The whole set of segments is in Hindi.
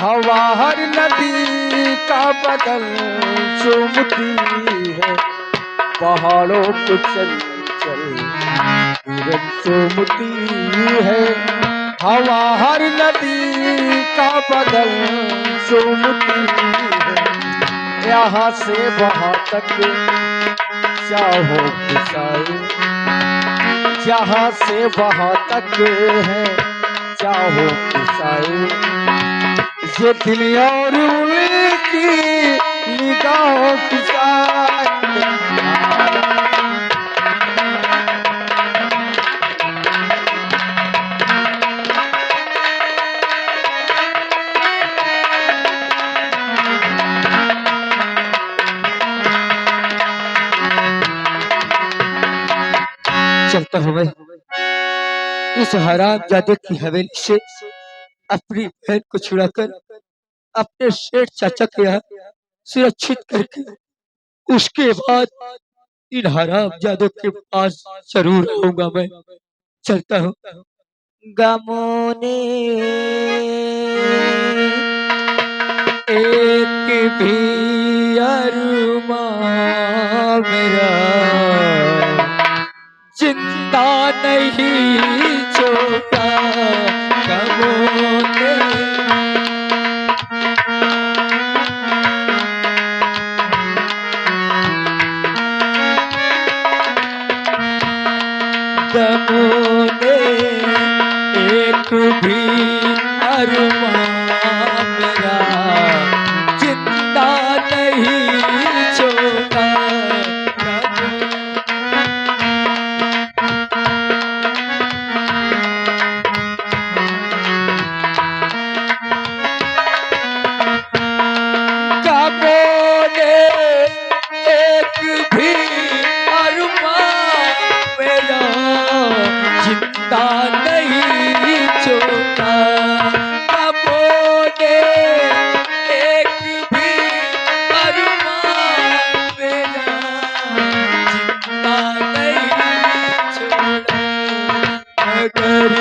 हवा हर नदी का बदल चूमती है, पहाड़ों को चंचल किरण चूमती है। हवा हर नदी का बदल चूमती है, यहाँ से वहाँ तक चाहो किसाई, जहाँ से वहाँ तक है चाहो किसाई। ये दिल और उनकी निगाहों की साई। चलता हूँ मैं इस हराम जादे की हवेली से अपनी बहन को छुड़ाकर अपने शेठ चाचा के यहाँ सुरक्षित करके उसके बाद इन हराम जादों के पास जरूर आऊंगा मैं। चलता हूँ। गमों ने एक भी अरमां मेरा जिंदा नहीं छोड़ा। गमों ने गमों ने एक भी अरमां मेरा जिंदा नहीं छोड़ा। गमों ने एक भी अरमां मेरा जिंदा नहीं छोड़ा। गमों ने एक भी अरमां मेरा जिंदा नहीं छोड़ा। मगर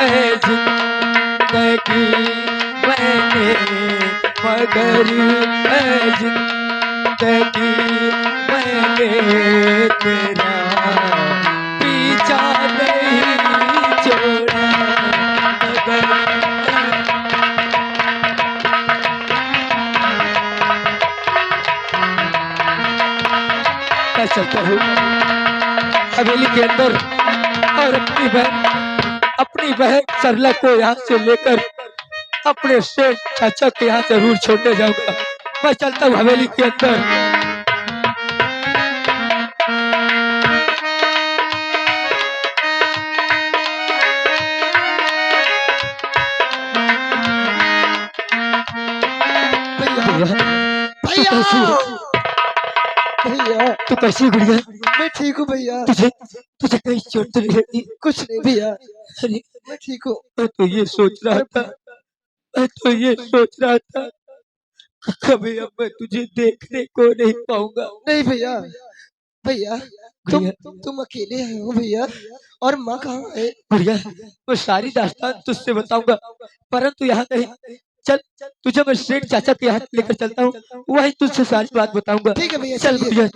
ऐ जिंदगी मैंने, मगर ऐ जिंदगी मैंने तेरा पीछा नहीं छोड़ा। मैं चलता हूँ हवेली के अंदर और अपनी बहन सरला को यहाँ से लेकर अपने शेठ चाचा के यहाँ जरूर छोड़ने जाऊंगा। मैं चलता हूँ हवेली के अंदर। भैया तू कैसी गुड़िया? मैं ठीक हूँ भैया। तुझे तुझे कहीं चोट तो नहीं लगी? कुछ नहीं भैया, अरे मैं ठीक हूँ। मैं तो ये सोच रहा था, मैं तो ये सोच रहा था कि कभी अब मैं तुझे देखने को नहीं पाऊंगा। नहीं भैया, भैया गुड़िया तुम अकेले आए हो भैया, और माँ कहाँ है? गुड़िया मैं सारी दास्तान तुझसे बताऊंगा, परंतु यहाँ नहीं। चल तुझे मैं शेख चाचा के यहाँ लेकर चलता हूँ, वही तुझसे सारी बात बताऊंगा। ठीक है भैया, चल चलिए। गुड़िया।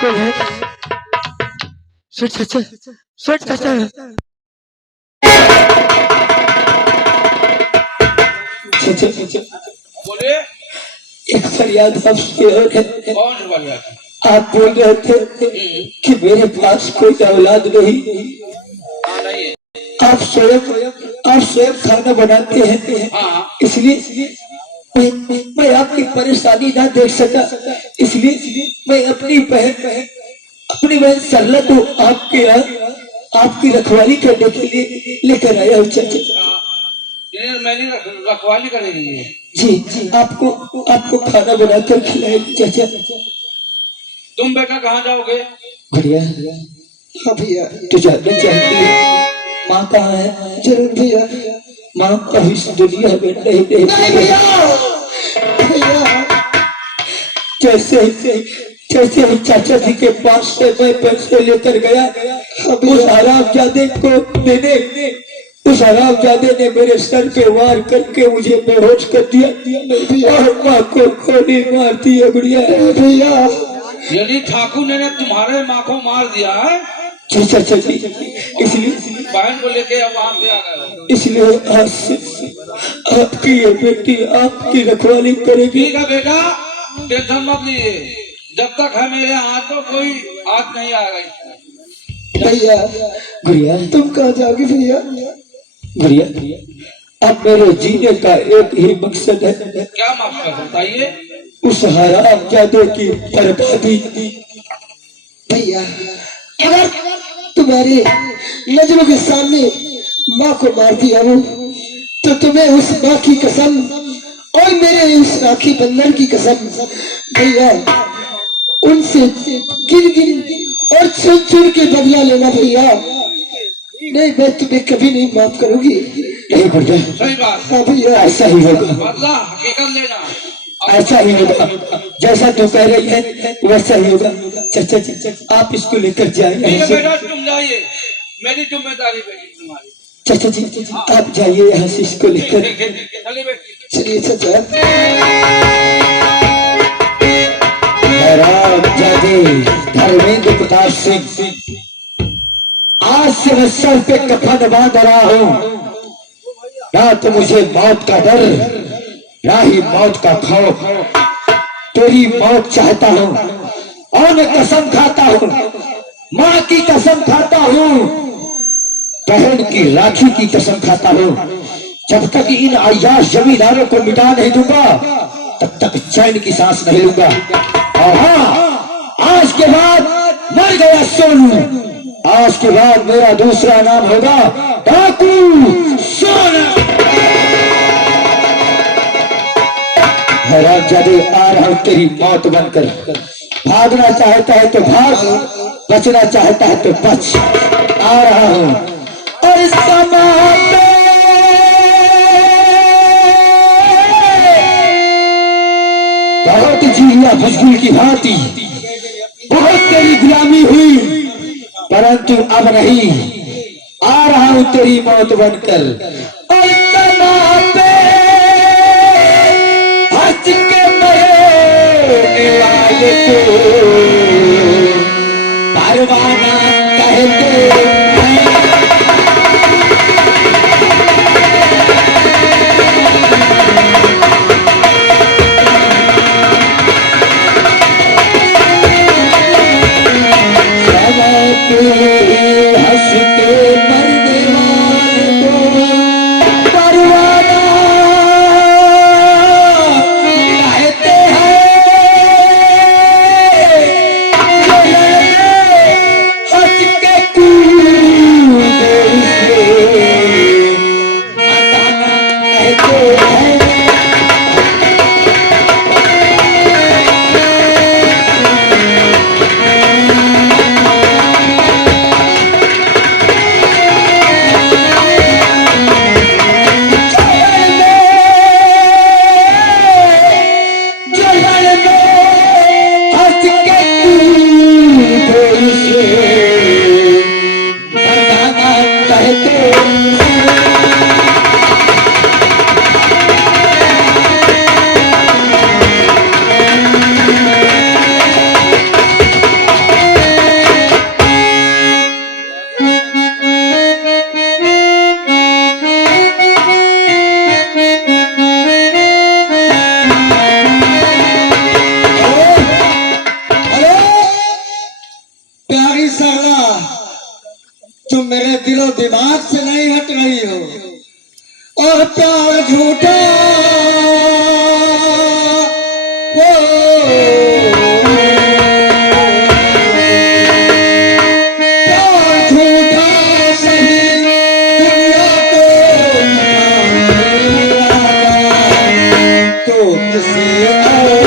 कोई है? शेठ चाचा, शेठ चाचा। बोले एक फरियाद आपसे हो रही है। कौन सी फरियाद? आप बोल रहे थे कि मेरे पास कोई औलाद नहीं। हाँ नहीं है। आप स्वयं खाना बनाते हैं, हाँ इसलिए मैं आपकी परेशानी ना देख सका, इसलिए मैं अपनी बहन सरला को आपके यहाँ आपकी रखवाली करने के लिए लेकर आया हूँ चाचा। मैंने रखवाली करने के लिए? जी आपको खाना बनाकर खिलाए चाचा। तुम बेटा कहाँ जाओगे? गुड़िया हाँ भैया। तू जानना चाहती है माँ कहाँ है? जरूर भैया। माँ कभी इस दुनिया में नहीं नहीं रहती भैया। भैया जैसे जैसे ही चाचा जी के पास से मैं पैसे लेकर गया, उस हरामजादे को मैंने उस हरामजादे ने मेरे सर पे वार करके मुझे बेहोश कर दिया और माँ को गोली मार दी है। गुड़िया भैया यदि ठाकुर ने तुम्हारे माँ को मार दिया है जी चाचा जी, इसलिए बहन को लेके अब वहां पे आ गए। इसलिए आज से आपकी ये बेटी आपकी रखवाली करेगी। ठीक है बेटा, टेंशन मत लीजिए, जब तक है मेरे हाथ में कोई हाथ नहीं आएगा। भैया गुड़िया तुम कहाँ जाओगे भैया? गुड़िया अब मेरे जीने का एक ही मकसद है, क्या मकसद बताइए? उस हरामजादे की बर्बादी। भैया अगर तुम्हारी नजरों के सामने माँ को मार दिया हो तो तुम्हें उस माँ की कसम और मेरे उस राखी बंधन की कसम भैया उनसे गिन गिन और चुन चुन के बदला लेना भैया। नहीं मैं तुम्हें कभी नहीं माफ करूंगी। नहीं गुड़िया सही बात। हाँ भैया ऐसा ही होगा, बदला हकीकत लेना। ऐसा ही होगा, जैसा तू कह रही है वैसा ही होगा। चाचा जी आप इसको लेकर जाइए। ठीक है बेटा, तुम जाइए, मेरी जिम्मेदारी बेटी तुम्हारी। चाचा जी आप जाइए यहाँ से इसको लेकर। चलिए बेटी। चलिए चाचा। हरामजादे धर्मेंद्र प्रताप सिंह, आज से मैं सर पे कफन बांध रहा हूँ। ना तो मुझे मौत का डर, ना ही मौत का खौफ। तेरी मौत चाहता हूँ और मैं कसम खाता हूँ, माँ की कसम खाता हूँ, बहन की राखी की कसम खाता हूँ। जब तक इन अय्याश जमींदारों को मिटा नहीं दूंगा तब तक चैन की सांस नहीं लूंगा। और हाँ, आज के बाद मर गया सोनू, आज के बाद मेरा दूसरा नाम होगा डाकू सोना। हरामजादे आ रहा हूं तेरी मौत बनकर। भागना चाहता है तो भाग, बचना चाहता है तो बच। आ रहा हूं और समाप्त बहुत जिया भुजगुल की भांति, बहुत तेरी गुलामी हुई, परंतु अब नहीं। आ रहा हूं तेरी मौत बनकर और समाप्त हंस के मरने वाले को परवाना कहते हैं। हंस के मरने वाले को परवाना कहते हैं। हंस के कूदे उसे मताना कहते हैं। प्यारी सरला तुम मेरे दिलो दिमाग से नहीं हट रही हो और प्यार झूठा हो। प्यार झूठा सही दुनिया को तो किसी और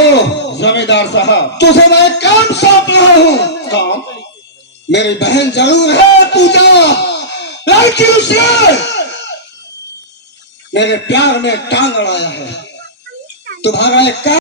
हो जमींदार साहब। तुझे मैं काम सौंप रहा हूँ। काम? मेरी बहन जरूर है पूजा, लेकिन उसने मेरे प्यार में टांग अड़ाया है। तुम्हारा एक काम